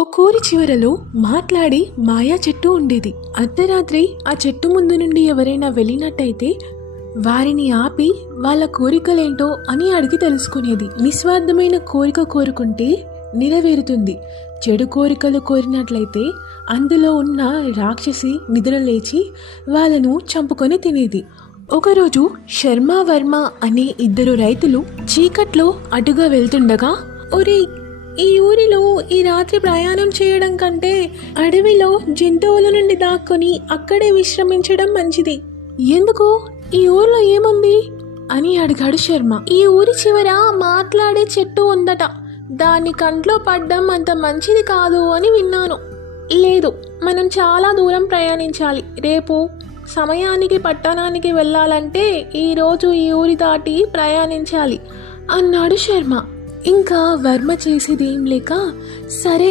ఊరి చివరలో మాట్లాడే మాయా చెట్టు ఉండేది. అర్ధరాత్రి ఆ చెట్టు ముందు నుండి ఎవరైనా వెళ్ళినట్టయితే వారిని ఆపి వాళ్ళ కోరికలేంటో అని అడిగి తెలుసుకునేది. నిస్వార్థమైన కోరిక కోరుకుంటే నెరవేరుతుంది. చెడు కోరికలు కోరినట్లయితే అందులో ఉన్న రాక్షసి నిద్రలేచి వాళ్ళను చంపుకొని తినేది. ఒకరోజు శర్మ వర్మ అనే ఇద్దరు రైతులు చీకట్లో అటుగా వెళ్తుండగా, ఒరే, ఈ ఊరిలో ఈ రాత్రి ప్రయాణం చేయడం కంటే అడవిలో జంతువుల నుండి దాక్కొని అక్కడే విశ్రమించడం మంచిది. ఎందుకు? ఈ ఊర్లో ఏముంది అని అడిగాడు శర్మ. ఈ ఊరి చివర మాట్లాడే చెట్టు ఉందట, దాని కంట్లో పడ్డం అంత మంచిది కాదు అని విన్నాను. లేదు, మనం చాలా దూరం ప్రయాణించాలి. రేపు సమయానికి పట్టణానికి వెళ్ళాలంటే ఈరోజు ఈ ఊరి దాటి ప్రయాణించాలి అన్నాడు శర్మ. ఇంకా వర్మ చేసేదేం లేక సరే